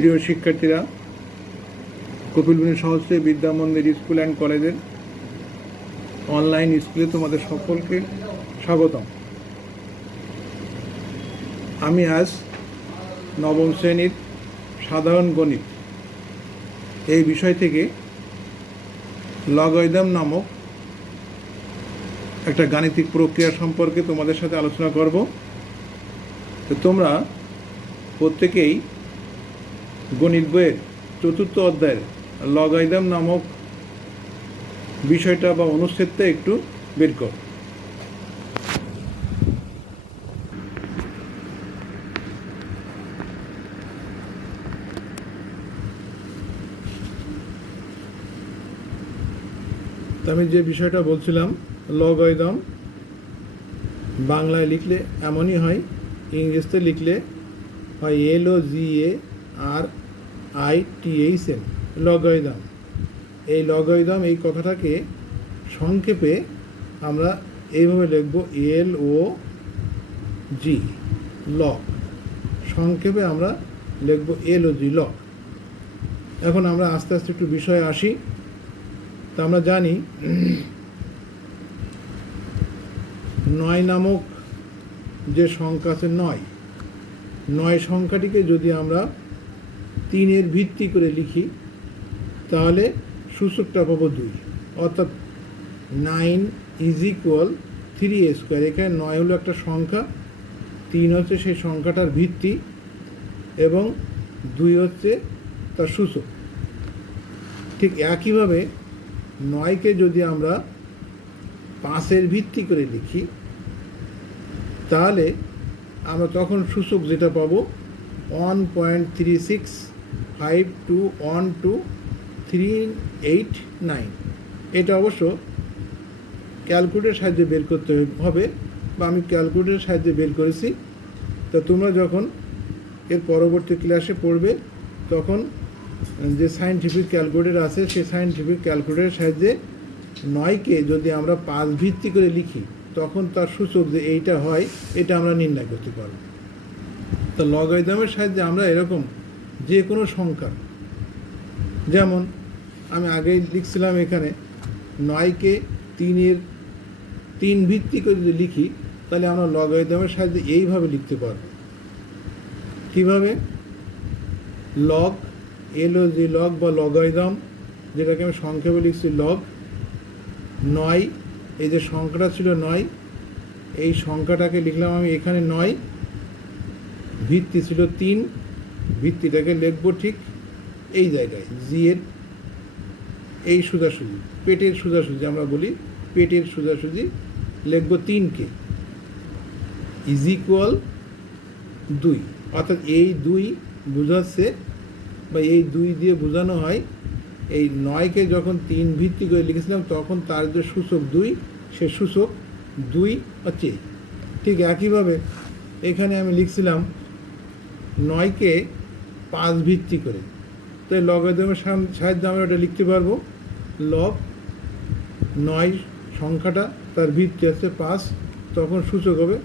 প্রিয় শিক্ষার্থীরা, কপিলমুনি সহস্রী বিদ্যা মন্দির স্কুল অ্যান্ড কলেজের অনলাইন স্কুলে তোমাদের সকলকে স্বাগতম। আমি আজ নবম শ্রেণীর সাধারণ গণিত এই বিষয় থেকে লগারিদম নামক একটা গাণিতিক প্রক্রিয়া সম্পর্কে তোমাদের সাথে আলোচনা করব। তো তোমরা প্রত্যেকেই গণিত বইয়ের চতুর্থ অধ্যায়ের লগারিদম নামক বিষয়টা বা অনুচ্ছেদটা একটু বের কর। আমি যে বিষয়টা বলছিলাম, লগারিদম বাংলায় লিখলে এমনই হয়, ইংরেজিতে লিখলে হয় LOGARITHM, লগারিদম। এই লগারিদম এই কথাটাকে সংক্ষেপে আমরা এইভাবে লিখব LOG, লগ। সংক্ষেপে আমরা লিখব LOG, লগ। এখন আমরা আস্তে আস্তে একটু বিষয়ে আসি। তা আমরা জানি 9 নামক যে সংখ্যা আছে, 9 সংখ্যাটিকে যদি আমরা 3-এর ভিত্তি করে লিখি তাহলে সূচকটা পাবো 2, অর্থাৎ 9 = 3a²। এখানে 9 হলো একটা সংখ্যা, 3 হচ্ছে সেই সংখ্যাটার ভিত্তি এবং 2 হচ্ছে তার সূচক। ঠিক একইভাবে 9কে যদি আমরা 5-এর ভিত্তি করে লিখি তাহলে আমরা তখন সূচক যেটা পাবো 1.365212389। এটা অবশ্য ক্যালকুলেটরের সাহায্যে বের করতে হবে, বা আমি ক্যালকুলেটরের সাহায্যে বের করেছি। তা তোমরা যখন এর পরবর্তী ক্লাসে পড়বে তখন যে সায়েন্টিফিক ক্যালকুলেটর আছে সেই সায়েন্টিফিক ক্যালকুলেটরের সাহায্যে 9কে যদি আমরা 5 ভিত্তি করে লিখি তখন তার সূচক যে এইটা হয় এটা আমরা নির্ণয় করতে পারব। তো লগারিদমের সাহায্যে আমরা এরকম যে কোনো সংখ্যা, যেমন আমি আগেই লিখছিলাম এখানে 9কে 3 ভিত্তি করে যদি লিখি তাহলে আমরা লগারিদমের সাহায্যে এইভাবে লিখতে পারব। কীভাবে? লগ, LOG, লগ বা লগারিদম, যেটাকে আমি সংক্ষেপে লিখছি লগ। 9, এই যে সংখ্যাটা ছিল 9, এই সংখ্যাটাকে লিখলাম আমি এখানে 9, ভিত্তি ছিল 3, ভিত্তিটাকে লিখব ঠিক এই জায়গায়, জিয়ের এই সোজাসুজি, পেটের সোজাসুজি আমরা বলি, পেটের সোজাসুজি লিখব 3কে = 2, অর্থাৎ এই 2 বোঝাচ্ছে বা এই 2 দিয়ে বোঝানো হয় এই 9কে যখন 3 ভিত্তি করে লিখেছিলাম তখন তার যে সূচক 2, সে সূচক 2 হচ্ছে। ঠিক একইভাবে এখানে আমি লিখছিলাম 9কে 5 ভিত্তি করে, তো এই লগারিদমের সাহায্যে আমরা ওটা লিখতে পারবো। লগ 9 সংখ্যাটা তার ভিত্তি আছে 5, তখন সূচক হবে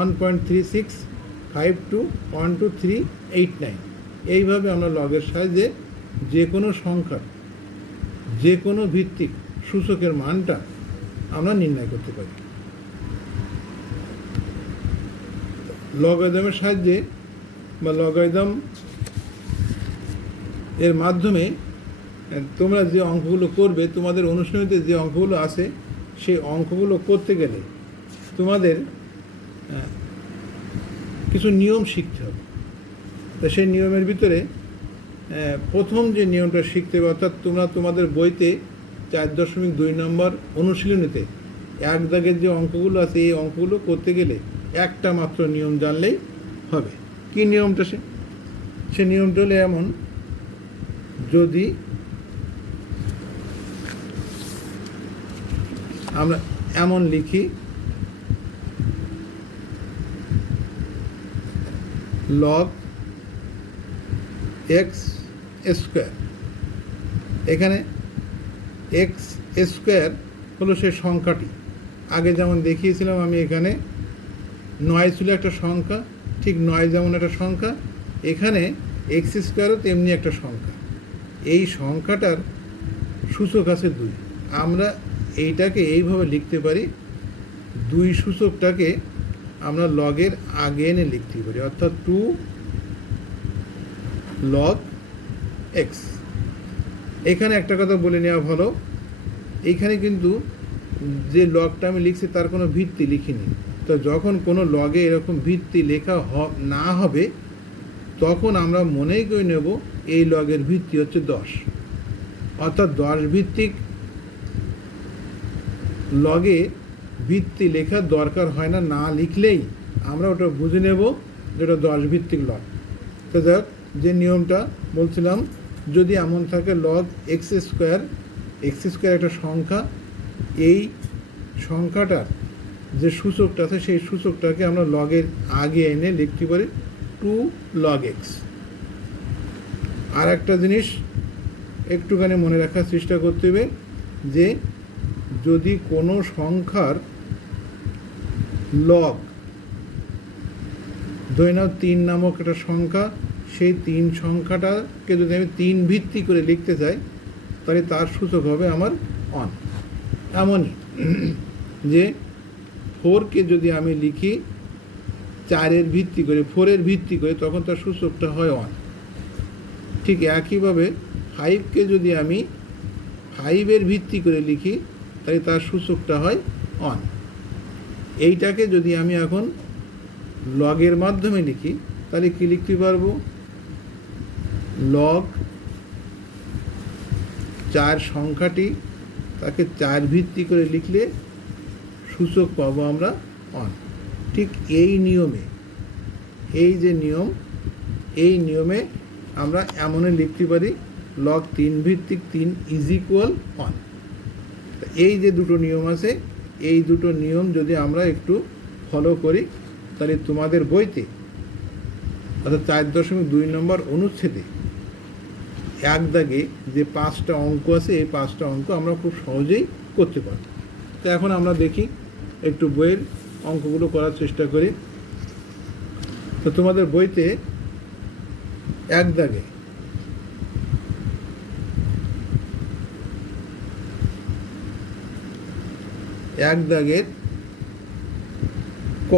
1.365212389। এইভাবে আমরা লগের সাহায্যে যে কোনো সংখ্যার যে কোনো ভিত্তিক সূচকের মানটা আমরা নির্ণয় করতে পারি। লগারিদমের সাহায্যে বা লগারিদম এর মাধ্যমে তোমরা যে অঙ্কগুলো করবে, তোমাদের অনুশীলনীতে যে অঙ্কগুলো আছে সেই অঙ্কগুলো করতে গেলে তোমাদের কিছু নিয়ম শিখতে হবে। তা সেই নিয়মের ভিতরে প্রথম যে নিয়মটা শিখতে হবে, অর্থাৎ তোমরা তোমাদের বইতে 4.2 নম্বর অনুশীলনীতে 1 দাগের যে অঙ্কগুলো আছে এই অঙ্কগুলো করতে গেলে একটা মাত্র নিয়ম জানলেই হবে। কী নিয়মটা? সে নিয়মটা হলো এমন, যদি আমরা এমন লিখি লগ x², এখানে x² হলো সেই সংখ্যাটি। আগে যেমন দেখিয়েছিলাম আমি, এখানে 9 ছিল একটা সংখ্যা, ঠিক 9 যেমন একটা সংখ্যা, এখানে এক্স স্কোয়ারও তেমনি একটা সংখ্যা, এই সংখ্যাটার সূচক আছে 2। আমরা এইটাকে এইভাবে লিখতে পারি, 2 সূচকটাকে আমরা লগের আগে এনে লিখতে পারি, অর্থাৎ 2 log x। এখানে একটা কথা বলে নেওয়া ভালো, এইখানে কিন্তু যে লগটা আমি লিখছি তার কোনো ভিত্তি লিখিনি। তো যখন কোনো লগে এরকম ভিত্তি লেখা না হবে, তখন আমরা মনেই করে নেব এই লগের ভিত্তি হচ্ছে 10, অর্থাৎ 10 ভিত্তিক লগে ভিত্তি লেখার দরকার হয় না, না লিখলেই আমরা ওটা বুঝে নেব যে ওটা 10 ভিত্তিক লগ। তো যাক, যে নিয়মটা বলছিলাম, যদি এমন থাকে লগ এক্স স্কোয়ার একটা সংখ্যা, এই সংখ্যাটার যে সূচকটা আছে সেই সূচকটাকে আমরা লগের আগে এনে লিখতে পারি 2 log x। আর একটা জিনিস একটুখানি মনে রাখার চেষ্টা করতে হবে, যে যদি কোনো সংখ্যার লগ, ধরে নাও 3 নামক একটা সংখ্যা, সেই 3 সংখ্যাটাকে যদি আমি 3 ভিত্তি করে লিখতে চাই, তাহলে তার সূচক হবে আমার 1। এমনই যে 4কে যদি আমি লিখি 4-এর ভিত্তি করে, 4-এর ভিত্তি করে, তখন তার সূচকটা হয় 1। ঠিক একইভাবে 5কে যদি আমি 5-এর ভিত্তি করে লিখি, তাহলে তার সূচকটা হয় 1। এইটাকে যদি আমি এখন লগের মাধ্যমে লিখি, তাহলে কি লিখতে পারবো? লগ 4 সংখ্যাটি, তাকে 4 ভিত্তি করে লিখলে সূচক পাবো আমরা 1। ঠিক এই নিয়মে, এই যে নিয়ম, এই নিয়মে আমরা এমনই লিখতে পারি লগ 3 ভিত্তিক 3 = 1। এই যে দুটো নিয়ম আছে, এই দুটো নিয়ম যদি আমরা একটু ফলো করি, তাহলে তোমাদের বইতে, অর্থাৎ 4.2 নম্বর অনুচ্ছেদে 1 দাগে যে 5টা অঙ্ক আছে, এই 5টা অঙ্ক আমরা খুব সহজেই করতে পারব। তো এখন আমরা দেখি, একটু বইয়ের অঙ্কগুলো করার চেষ্টা করি। তো তোমাদের বইতে 1 দাগে দাগের ক,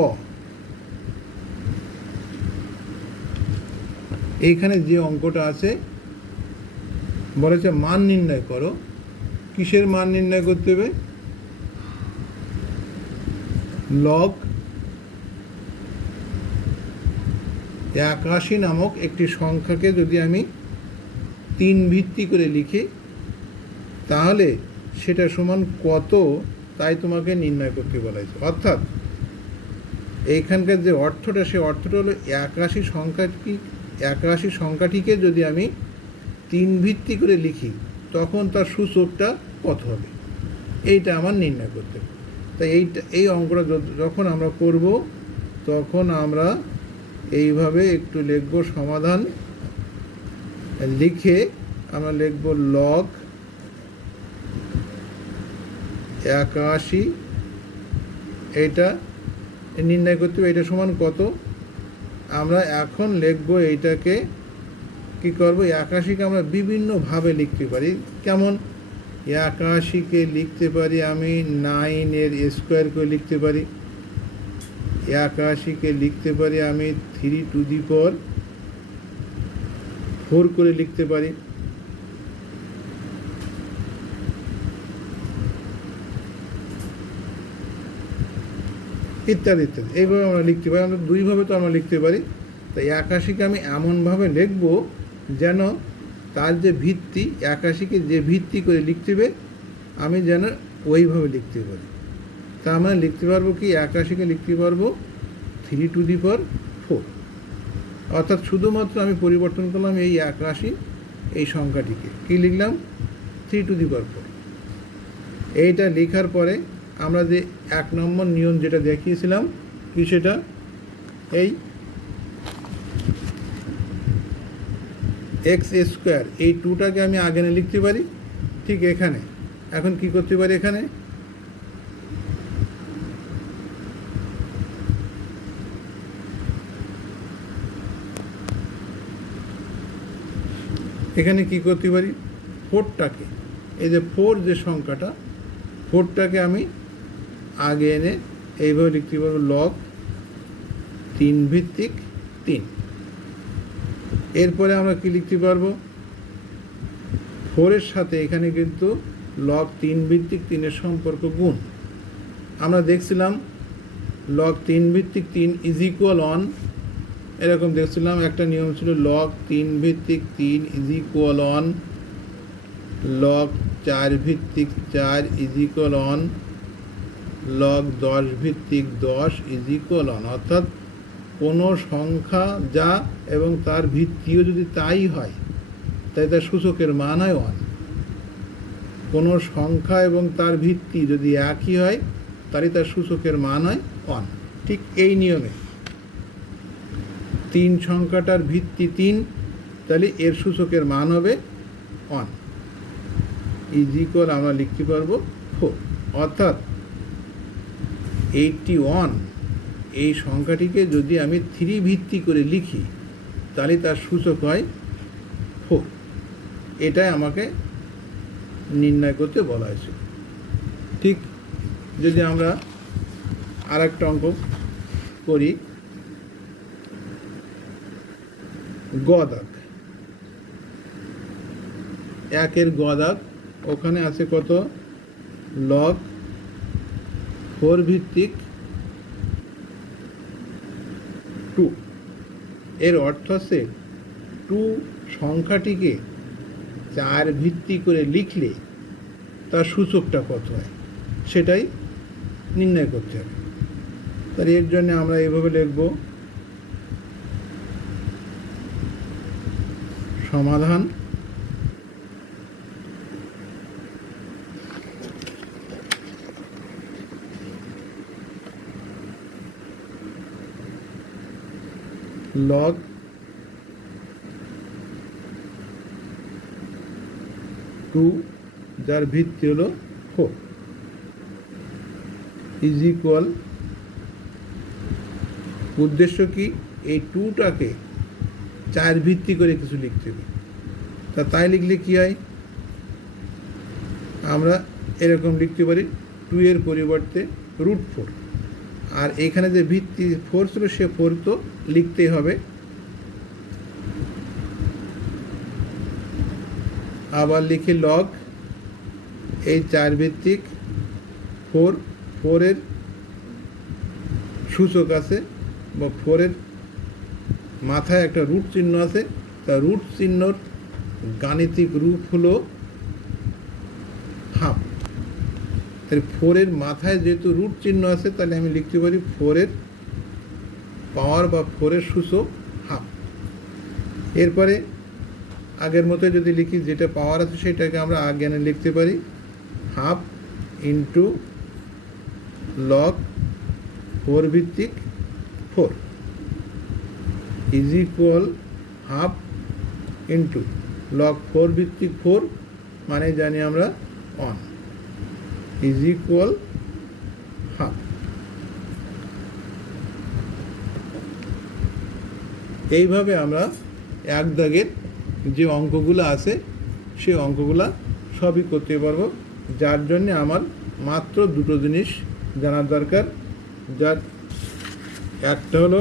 এইখানে যে অঙ্কটা আছে বলেছে মান নির্ণয় করো। কিসের মান নির্ণয় করতে হবে? লগ 81 নামক একটি সংখ্যাকে যদি আমি 3 ভিত্তি করে লিখি, তাহলে সেটা সমান কত, তাই তোমাকে নির্ণয় করতে বলা হয়েছে। অর্থাৎ এইখানকার যে অর্থটা, সে অর্থটা হলো 81 সংখ্যাটিকে যদি আমি 3 ভিত্তি করে লিখি, তখন তার সূচকটা কত হবে, এইটা আমার নির্ণয় করতে হবে। তাই এই অঙ্কটা যখন আমরা করব, তখন আমরা এইভাবে একটু লিখব, সমাধান লিখে আমরা লিখব লগ 81, এটা নির্ণয় করতে হবে, এটা সমান কত। আমরা এখন লিখব এইটাকে, কি করব, 81কে আমরা বিভিন্নভাবে লিখতে পারি। কেমন? 81কে লিখতে পারি আমি 9-এর স্কোয়ার করে লিখতে পারি, 81কে লিখতে পারি আমি 3⁴ করে লিখতে পারি, ইত্যাদি ইত্যাদি। এইভাবে আমরা লিখতে পারি। আমরা 2ভাবে তো আমরা লিখতে পারি। তাই 81কে আমি এমনভাবে লিখব যেন তার যে ভিত্তি, 81কে যে ভিত্তি করে লিখতে হবে, আমি যেন ওইভাবে লিখতে পারি। তা আমরা লিখতে পারবো কি, 81কে লিখতে পারবো 3⁴, অর্থাৎ শুধুমাত্র আমি পরিবর্তন করলাম এই 81 এই সংখ্যাটিকে, কি লিখলাম, 3⁴। এইটা লেখার পরে আমরা যে 1 নম্বর নিয়ম যেটা দেখিয়েছিলাম, কি সেটা, এই x² এই 2টাকে আমি আগে লিখতে পারি। ঠিক এখানে এখন কি করতে পারি, এখানে এখানে কি করতে পারি, ফোরটাকে, এই যে ফোর যে সংখ্যাটা, ফোরটাকে আমি আগে এনে এইভাবে লিখতে পারবো লগ 3/3। এরপরে আমরা কি লিখতে পারবো, ফোরের সাথে এখানে কিন্তু লগ 3/3 সম্পর্ক গুণ। আমরা দেখছিলাম লগ 3/3 ইজ ইকুয়াল অন, এরকম দেখছিলাম একটা নিয়ম ছিল log 3/3 is equal on log 4/4 is equal on log 10/10 is equal on. অর্থাৎ কোনো সংখ্যা যা এবং তার ভিত্তিও যদি তাই হয় তাই তার সূচকের মান হয় 1। কোনো সংখ্যা এবং তার ভিত্তি যদি একই হয় তাহলে তার সূচকের মান হয় 1। ঠিক এই নিয়মে 3 সংখ্যাটার ভিত্তি 3, তাহলে এর সূচকের মান হবে 1 ইজ ইকুয়াল আমরা লিখতে পারবো 4। অর্থাৎ 81 এই সংখ্যাটিকে যদি আমি 3 ভিত্তি করে লিখি তাহলে তার সূচক হয় 4। এটাই আমাকে নির্ণয় করতে বলা হয়েছিল। ঠিক যদি আমরা আর একটা অঙ্ক করি, গ দাগ, 1-এর গ দাগ, ওখানে আছে কত, লগ 4/2। এর অর্থ আছে 2 সংখ্যাটিকে 4 ভিত্তি করে লিখলে তার সূচকটা কত হয় সেটাই নির্ণয় করতে হবে। তার এর জন্য আমরা এইভাবে লিখব, সমাধান লগ 2 যার ভিত্তি হলো 4 ইজ ইকুয়াল, উদ্দেশ্য কি, এই 2টাকে 4 ভিত্তি করে কিছু লিখতে হবে। তাই লিখলে কি হয়, আমরা এরকম লিখতে পারি 2 এর পরিবর্তে √4। আর এখানে যে ভিত্তি 4 ছিল সে 4 তো লিখতেই হবে। আবার লিখি লগ এই 4 ভিত্তিক 4, 4-এর সূচক আছে বা 4-এর মাথায় একটা রুট চিহ্ন আছে, তা রুট চিহ্নর গাণিতিক রূপ হলো হাফ। তাহলে 4-এর মাথায় যেহেতু রুট চিহ্ন আছে তাহলে আমি লিখতে পারি 4-এর পাওয়ার বা 4-এর সূচক হাফ। এরপরে আগের মতো যদি লিখি যেটা পাওয়ার আছে সেটাকে আমরা আগে লিখতে পারি half into log 4/4 is equal half into log 4/4 মানে জানি আমরা 1 ইজ ইকুয়াল হাফ। এইভাবে আমরা এক দাগের যে অঙ্কগুলো আছে সেই অঙ্কগুলো সবই করতে পারবো, যার জন্য আমার মাত্র দুটো জিনিস জানার দরকার। যার একটা হলো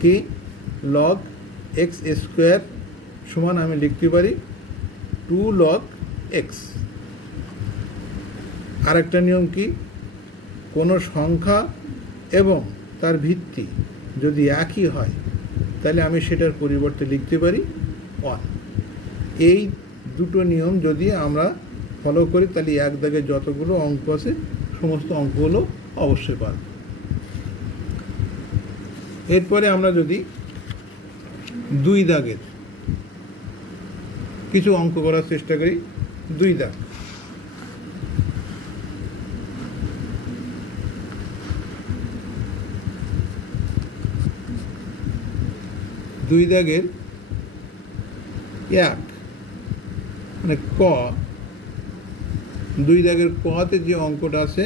কি, লগ x² সমান আমি লিখতে পারি 2 log x। আরেকটা নিয়ম কি, কোনো সংখ্যা এবং তার ভিত্তি যদি একই হয় তাহলে আমি সেটার পরিবর্তে লিখতে পারি 1। এই দুটো নিয়ম যদি আমরা ফলো করি তাহলে এক দাগে যতগুলো অঙ্ক আছে সমস্ত অঙ্কগুলো অবশ্যই পারব। এরপরে আমরা যদি 2 দাগের কিছু অঙ্ক করার চেষ্টা করি। 2 দাগ, দুই দাগের 1 মানে ক, 2 দাগের কতে যে অঙ্কটা আছে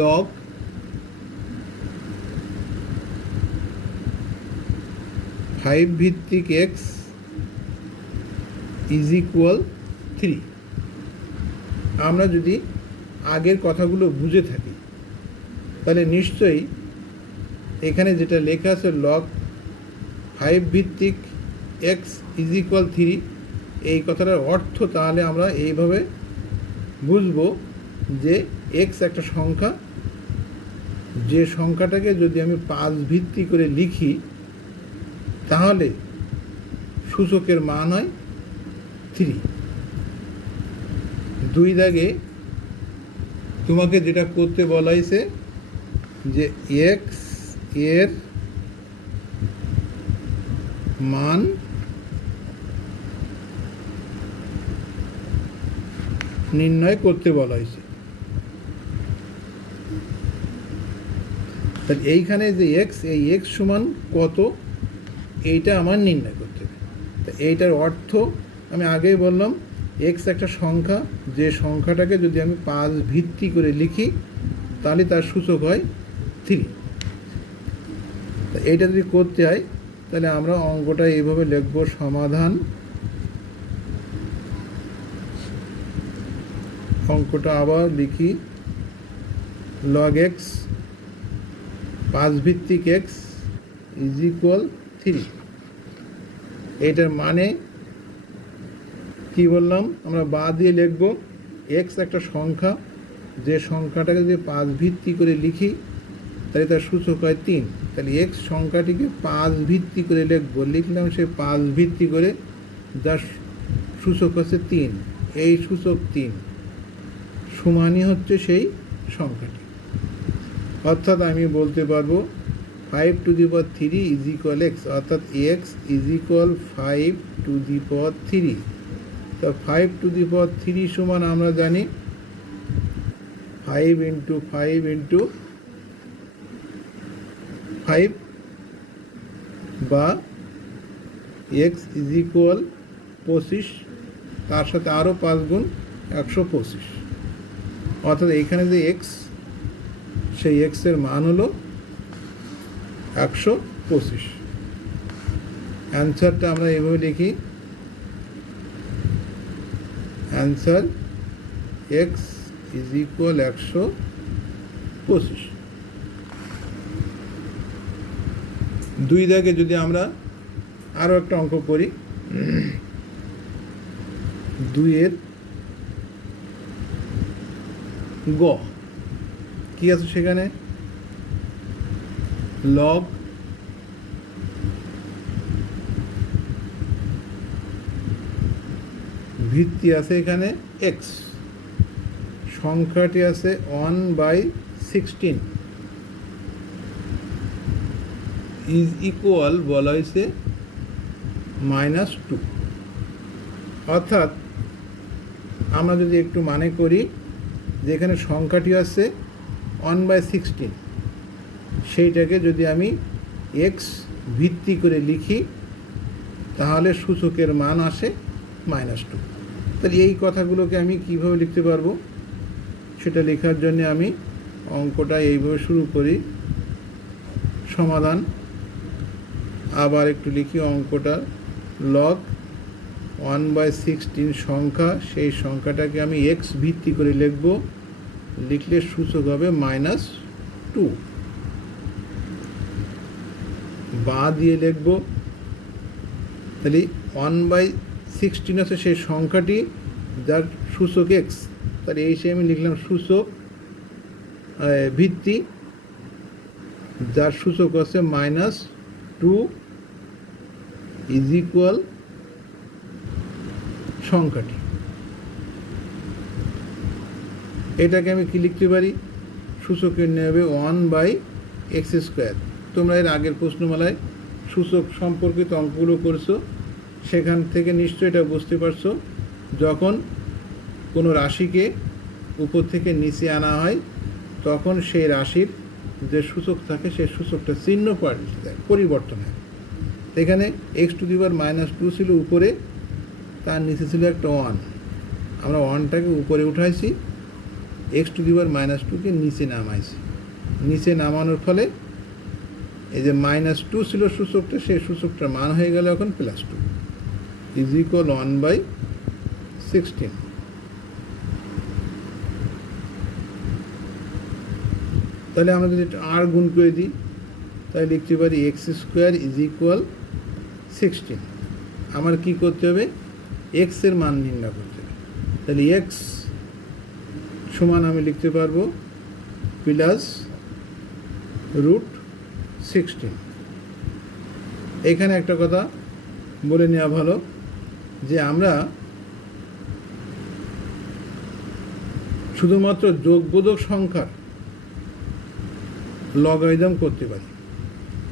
লগ 5 5 ভিত্তিক এক্স ইজ ইকুয়াল 3। আমরা যদি আগের কথাগুলো বুঝে থাকি তাহলে নিশ্চয়ই এখানে যেটা লেখা আছে লগ 5 ভিত্তিক এক্স ইজ ইকুয়াল 3, এই কথাটার অর্থ তাহলে আমরা এইভাবে বুঝব যে এক্স একটা সংখ্যা, যে সংখ্যাটাকে যদি আমি 5 ভিত্তি করে লিখি তাহলে সূচকের মান হয় 3। 2 দাগে তোমাকে যেটা করতে বলা হয়েছে যে এক্স এর মান নির্ণয় করতে বলা হয়েছে। তাহলে এইখানে যে এক্স, এই এক্স সমান কত এইটা আমার নির্ণয় করতে হবে। তা এইটার অর্থ আমি আগেই বললাম, এক্স একটা সংখ্যা, যে সংখ্যাটাকে যদি আমি 5 ভিত্তি করে লিখি তাহলে তার সূচক হয় 3। তা এইটা যদি করতে হয় তাহলে আমরা অঙ্কটা এইভাবে লিখব, সমাধান। অঙ্কটা আবার লিখি, লগ এক্স 5 ভিত্তিক এক্স ইজ ইকুয়াল 3। এইটার মানে কি বললাম, আমরা বা দিয়ে লিখব, এক্স একটা সংখ্যা, যে সংখ্যাটাকে যদি 5 ভিত্তি করে লিখি তাহলে তার সূচক হয় 3। তাহলে এক্স সংখ্যাটিকে 5 ভিত্তি করে লিখব, লিখলাম সে 5 ভিত্তি করে, যার সূচক হচ্ছে 3। এই সূচক 3 সমানই হচ্ছে সেই সংখ্যাটি। অর্থাৎ আমি বলতে পারবো 5 to the power 3 is equal x, অর্থাৎ x is equal 5 to the power 3। তো 5 টু দি পাওয়ার 3 সমান আমরা জানি 5 ইন্টু 5 ইন্টু 5, বা এক্স ইজ ইকুয়াল 25, তার সাথে আরও 5 গুণ 125। অর্থাৎ এইখানে যে এক্স, সেই এক্সের মান হলো 125। অ্যান্সারটা আমরা এভাবে লিখি, অ্যান্সার এক্স ইজ ইকুয়াল 125। 2 দাগে যদি আমরা আরও একটা অঙ্ক করি, 2 এর গ কি আছে সেখানে, লগ ভিত্তি আছে এখানে এক্স, সংখ্যাটি আছে 1/16 ইজ ইকুয়াল বলা হয়েছে -2। অর্থাৎ আমরা যদি একটু মানে করি, যেখানে সংখ্যাটি আছে 1/16, সেইটাকে যদি আমি এক্স ভিত্তি করে লিখি তাহলে সূচকের মান আসে -2। তাহলে এই কথাগুলোকে আমি কিভাবে লিখতে পারবো, সেটা লেখার জন্য আমি অঙ্কটা এইভাবে শুরু করি, সমাধান। আবার একটু লিখি অঙ্কটা, লগ 1/16 সংখ্যা, সেই সংখ্যাটাকে আমি এক্স ভিত্তি করে লিখব, লিখলে সূচক হবে -2। বা দিয়ে লিখব, তাহলে 1/16 আছে সেই সংখ্যাটি, যার সূচক এক্স, তাহলে এই হিসেবে আমি লিখলাম সূচক ভিত্তি, যার সূচক আছে -2 ইজ ইকুয়াল সংখ্যাটি। এটাকে আমি কি লিখতে পারি, সূচকের নেবে 1/x²। তোমরা এর আগের প্রশ্নমালায় সূচক সম্পর্কিত অঙ্কগুলো করছো, সেখান থেকে নিশ্চয়ই এটা বুঝতে পারছো, যখন কোনো রাশিকে উপর থেকে নিচে আনা হয় তখন সেই রাশির যে সূচক থাকে সেই সূচকটা চিহ্ন পরিবর্তন হয়। এখানে x⁻² ছিল উপরে, তার নিচে ছিল একটা 1, আমরা 1টাকে উপরে উঠাইছি, x⁻²কে নিচে নামাইছি। নিচে নামানোর ফলে এই যে -2 ছিল সূচকটা, সেই সূচকটার মান হয়ে গেল এখন +2 ইজ ইকুয়াল 1/16। তাহলে আমরা যদি আর গুণ করে দিই তাহলে লিখতে পারি x² ইজ ইকুয়াল 16। আমার কি করতে হবে, x এর মান নির্ণয় করতে হবে। তাহলে x সমান আমি লিখতে পারবো +√16। এখানে একটা কথা বলে নেওয়া ভালো যে আমরা শুধুমাত্র যোগবোধক সংখ্যার লগারিদম করতে পারি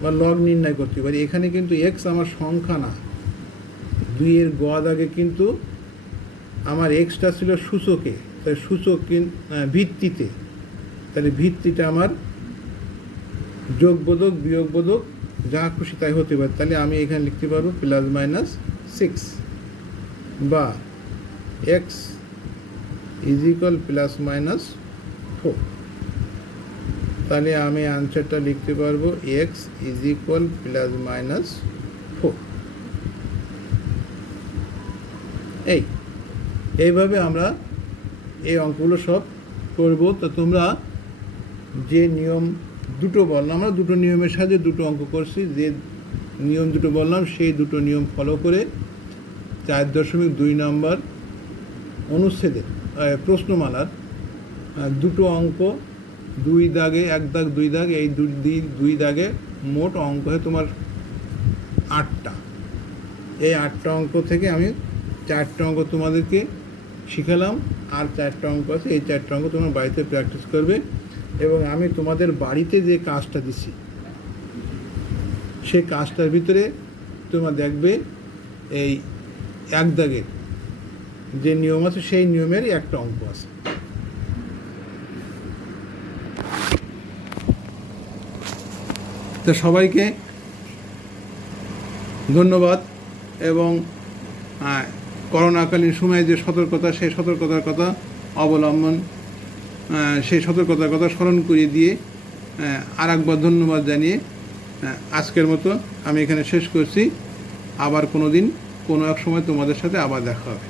বা লগ নির্ণয় করতে পারি। এখানে কিন্তু এক্স আমার সংখ্যা না, 2-এর গ দাগে কিন্তু আমার এক্সটা ছিল সূচকে, তাই সূচক ভিত্তিতে, তাহলে ভিত্তিটা আমার যোগবোধক বিয়োগবোধক যা খুশি তাই হতে পারে। তাহলে আমি এখানে লিখতে পারবো +-6 বা এক্স ইজ ইকুয়াল +-4। তাহলে আমি আনসারটা লিখতে পারবো এক্স ইজ ইকুয়াল +-4। এইভাবে আমরা এই অঙ্কগুলো সব করব। তো তোমরা যে নিয়ম দুটো বললাম, আমরা দুটো নিয়মের সাহায্যে দুটো অঙ্ক করছি, যে নিয়ম দুটো বললাম সেই দুটো নিয়ম ফলো করে 4.2 নম্বর অনুচ্ছেদের প্রশ্নমালার দুটো অঙ্ক, 2 দাগে 1 দাগ 2 দাগ, এই 2 দাগে মোট অঙ্ক হয় তোমার 8টা। এই 8টা অঙ্ক থেকে আমি 4টা অঙ্ক তোমাদেরকে শিখালাম, আর 4টা অঙ্ক আছে। এই 4টা অঙ্ক তোমরা বাড়িতে প্র্যাকটিস করবে এবং আমি তোমাদের বাড়িতে যে কাজটা দিচ্ছি সেই কাজটার ভিতরে তোমরা দেখবে এই 1 দাগের যে নিয়ম আছে সেই নিয়মেরই একটা অঙ্ক আছে। তো সবাইকে ধন্যবাদ এবং করোনাকালীন সময়ে যে সতর্কতা, সেই সতর্কতার কথা অবলম্বন, সেই সতর্কতার কথা স্মরণ করিয়ে দিয়ে আর একবার ধন্যবাদ জানিয়ে আজকের মতো আমি এখানে শেষ করছি। আবার কোনো দিন কোনো এক সময় তোমাদের সাথে আবার দেখা হবে।